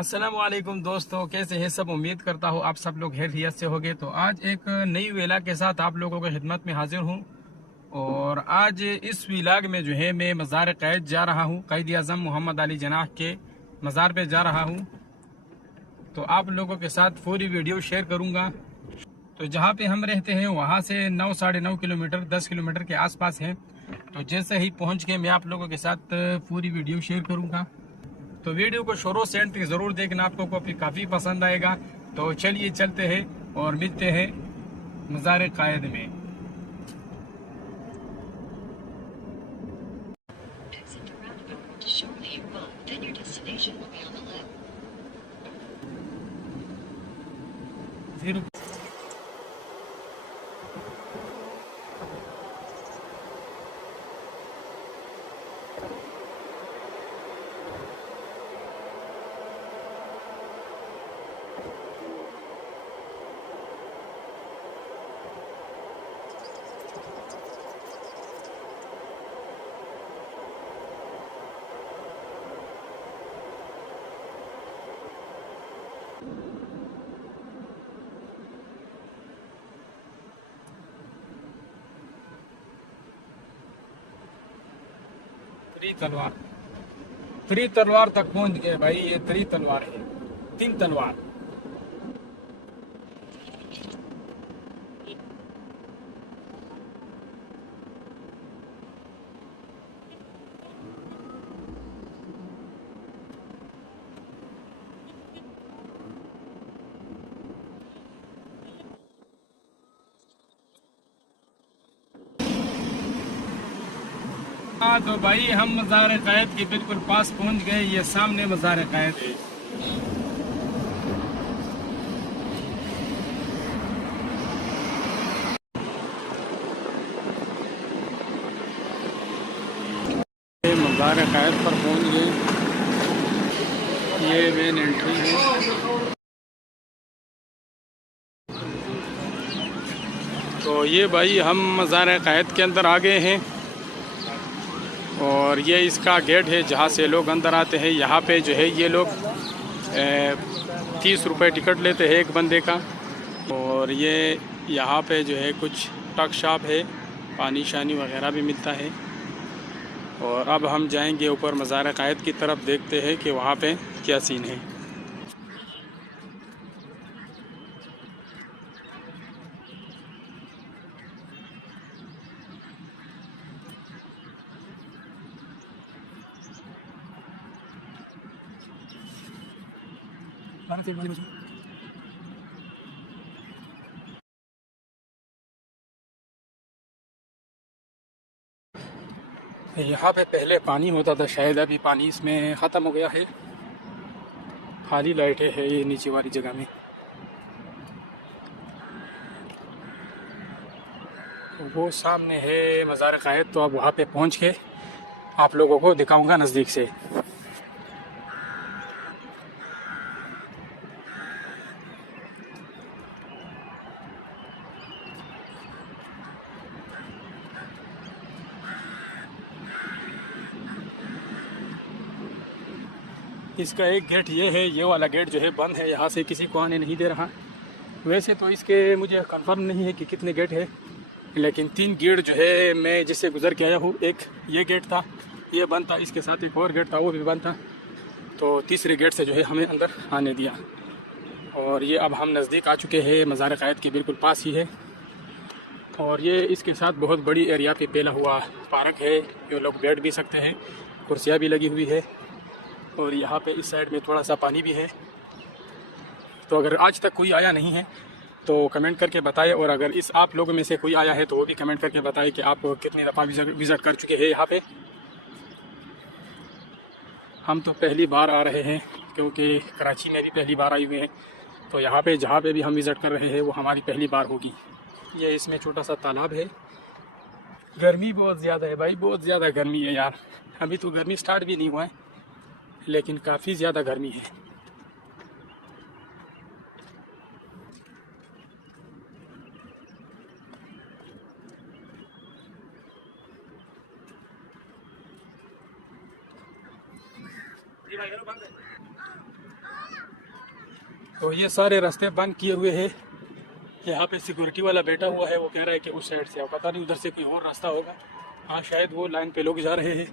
अस्सलाम वालेकुम दोस्तों, कैसे हैं सब। उम्मीद करता हूँ आप सब लोग खैरियत से होंगे। तो आज एक नई विला के साथ आप लोगों की खिदमत में हाजिर हूँ। और आज इस विलाग में जो है मैं मज़ार क़ैद जा रहा हूँ। क़ायद आज़म मोहम्मद अली जनाह के मज़ार पे जा रहा हूँ। तो आप लोगों के साथ पूरी वीडियो शेयर करूँगा। तो जहाँ पे हम रहते हैं वहाँ से 9 साढ़े 9 किलोमीटर 10 किलोमीटर के आसपास है। तो जैसे ही पहुँच के मैं आप लोगों के साथ पूरी वीडियो शेयर करूँगा। तो वीडियो को शुरू से एंड तक ज़रूर देखना, आपको काफ़ी पसंद आएगा। तो चलिए चलते हैं और मिलते हैं मज़ार क़ायद में। त्रि तलवार तक पहुंच गए भाई। ये त्रि तलवार है, 3 तलवार। हाँ तो भाई हम मज़ार क़ायद के बिल्कुल पास पहुंच गए। ये सामने मज़ार क़ायद है। मज़ार क़ायद पर पहुंच गए। ये मेन एंट्री है। तो ये भाई हम मज़ार क़ायद के अंदर आ गए हैं। और ये इसका गेट है जहाँ से लोग अंदर आते हैं। यहाँ पे जो है ये लोग 30 रुपये टिकट लेते हैं एक बंदे का। और ये यहाँ पे जो है कुछ टक शॉप है, पानी शानी वगैरह भी मिलता है। और अब हम जाएंगे ऊपर मज़ार क़ायद की तरफ, देखते हैं कि वहाँ पे क्या सीन है। यहाँ पे पहले पानी होता था, शायद अभी पानी इसमें ख़त्म हो गया है। खाली लाइटें है ये नीचे वाली जगह में। वो सामने है मज़ार क़ायद। तो अब वहाँ पे पहुँच के आप लोगों को दिखाऊंगा नज़दीक से। इसका एक गेट ये है, ये वाला गेट जो है बंद है, यहाँ से किसी को आने नहीं दे रहा। वैसे तो इसके मुझे कंफर्म नहीं है कि कितने गेट है, लेकिन 3 गेट जो है मैं जिससे गुज़र के आया हूँ। एक ये गेट था, ये बंद था। इसके साथ एक और गेट था, वो भी बंद था। तो तीसरे गेट से जो है हमें अंदर आने दिया। और ये अब हम नज़दीक आ चुके हैं, मज़ार क़ायद के बिल्कुल पास ही है। और ये इसके साथ बहुत बड़ी एरिया पे फैला हुआ पार्क है, जो लोग बैठ भी सकते हैं। कुर्सियाँ भी लगी हुई है। और यहाँ पे इस साइड में थोड़ा सा पानी भी है। तो अगर आज तक कोई आया नहीं है तो कमेंट करके बताएं। और अगर इस आप लोगों में से कोई आया है तो वो भी कमेंट करके बताएं कि आप कितनी दफ़ा विज़िट कर चुके हैं यहाँ पे। हम तो पहली बार आ रहे हैं, क्योंकि कराची में भी पहली बार आए हुए हैं। तो यहाँ पे जहाँ पे भी हम विज़िट कर रहे हैं वो हमारी पहली बार होगी। ये इसमें छोटा सा तालाब है। गर्मी बहुत ज़्यादा है भाई, बहुत ज़्यादा गर्मी है यार। अभी तो गर्मी स्टार्ट भी नहीं हुआ है, लेकिन काफ़ी ज़्यादा गर्मी है। तो ये सारे रास्ते बंद किए हुए हैं। यहाँ पे सिक्योरिटी वाला बैठा हुआ है, वो कह रहा है कि उस साइड से, पता नहीं उधर से कोई और रास्ता होगा। हाँ शायद वो लाइन पे लोग जा रहे हैं,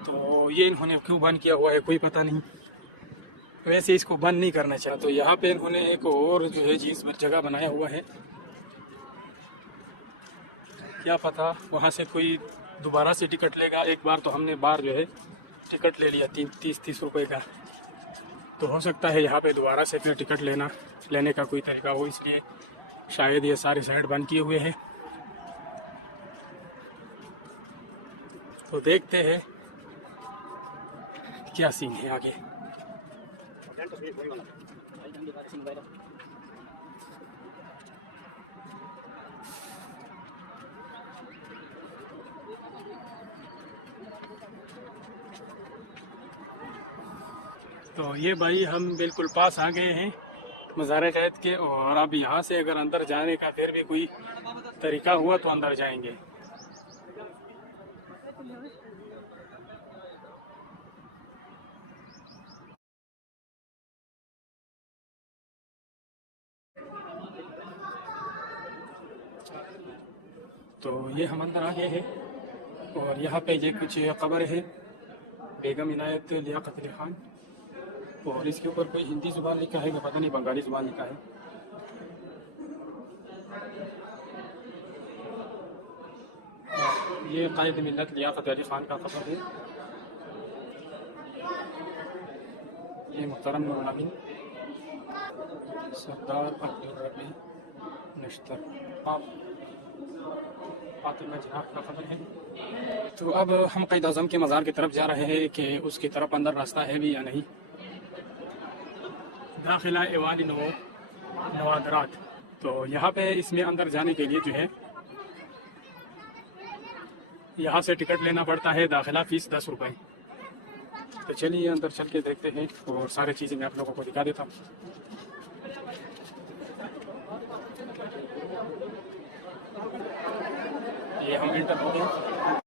तो ये इन्होंने क्यों बंद किया हुआ है कोई पता नहीं। वैसे इसको बंद नहीं करना चाहिए। तो यहाँ पे इन्होंने एक और जो है चीज़ जगह बनाया हुआ है, क्या पता वहाँ से कोई दोबारा से टिकट लेगा। एक बार तो हमने बाहर जो है टिकट ले लिया 30 रुपए का, तो हो सकता है यहाँ पे दोबारा से फिर टिकट लेने का कोई तरीका हो, इसलिए शायद ये सारे साइड बंद किए हुए हैं। तो देखते हैं क्या सीन है आगे। तो ये भाई हम बिल्कुल पास आ गए हैं मज़ार कैद के, और अब यहाँ से अगर अंदर जाने का फिर भी कोई तरीका हुआ तो अंदर जाएंगे। तो ये हम अंदर आ गए हैं, और यहाँ पे ये कुछ कब्र है बेगम इनायत लियाकत अली खान, और इसके ऊपर कोई हिंदी ज़ुबान लिखा है, पता नहीं बंगाली ज़ुबान लिखा है। ये कायद मिल्लत लियाकत अली खान का कब्र है। ये मुहतरम नूरुल सरदार अब्दुल रबी नश्तर फातिमा जनाब का कब्र है। तो अब हम क़ायद आज़म के मज़ार की तरफ जा रहे हैं कि उसकी तरफ अंदर रास्ता है भी या नहीं। दाखिला एवान नवादरात, तो यहाँ पे इसमें अंदर जाने के लिए जो है यहाँ से टिकट लेना पड़ता है, दाखिला फ़ीस 10 रुपये। तो चलिए अंदर चल के देखते हैं और सारी चीज़ें मैं आप लोगों को दिखा देता हूँ। ये हम एंटर हो गए।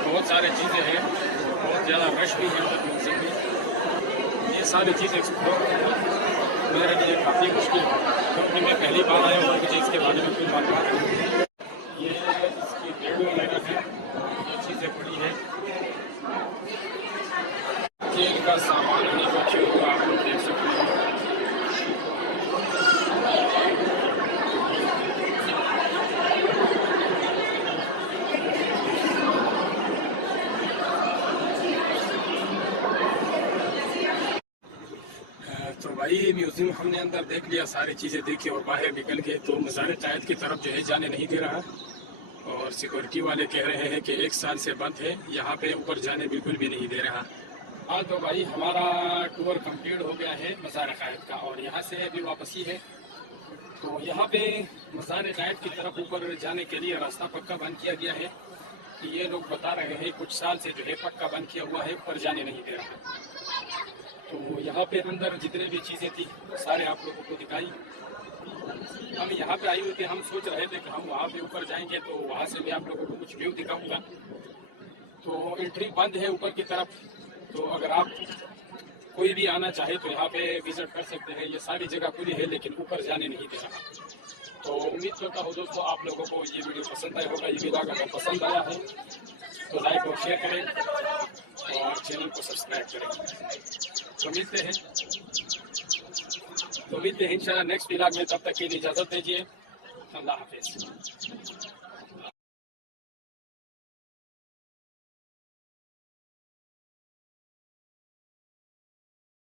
बहुत सारी चीज़ें हैं, बहुत ज़्यादा रश भी है और म्यूज़िक भी। ये सारी चीज़ें एक्सप्लोर करना मेरे लिए काफ़ी मुश्किल है, क्योंकि मैं पहली बार आया हूँ, मुझे इसके बारे में कोई मालूम नहीं है। ये इसकी गेट वगैरह है, ये चीज़ें पड़ी हैं, खेल का सामान नहीं बचे हुआ आप लोग देख सकते हैं। तो भाई म्यूज़ियम हमने अंदर देख लिया, सारी चीज़ें देखी और बाहर निकल गए तो मज़ार कैद की तरफ जो है जाने नहीं दे रहा, और सिक्योरिटी वाले कह रहे हैं कि 1 साल से बंद है, यहाँ पे ऊपर जाने बिल्कुल भी नहीं दे रहा। हाँ तो भाई हमारा टूर कंप्लीट हो गया है मज़ार कैद का, और यहाँ से अभी वापसी है। तो यहाँ पे मज़ार कैद की तरफ ऊपर जाने के लिए रास्ता पक्का बंद किया गया है। ये लोग बता रहे हैं कुछ साल से जो है पक्का बंद किया हुआ है, ऊपर जाने नहीं दे रहा। तो यहाँ पे अंदर जितने भी चीज़ें थी सारे आप लोगों को दिखाई। हम यहाँ पे आए हुए थे, हम सोच रहे थे कि हम वहाँ पे ऊपर जाएंगे तो वहाँ से भी आप लोगों को कुछ व्यू दिखाऊंगा। तो एंट्री बंद है ऊपर की तरफ, तो अगर आप कोई भी आना चाहे तो यहाँ पे विजिट कर सकते हैं। ये सारी जगह खुली है लेकिन ऊपर जाने नहीं दे रहा। तो उम्मीद करता हूँ दोस्तों आप लोगों को ये वीडियो पसंद आया होगा। ये वीडियो अगर पसंद आया है तो लाइक और शेयर करें और चैनल को सब्सक्राइब करें। तो मिलते हैं। तो मिलते हैं इंशाल्लाह नेक्स्ट व्लॉग में, तब तक के लिए इजाज़त दीजिए। अल्लाह हाफिज़।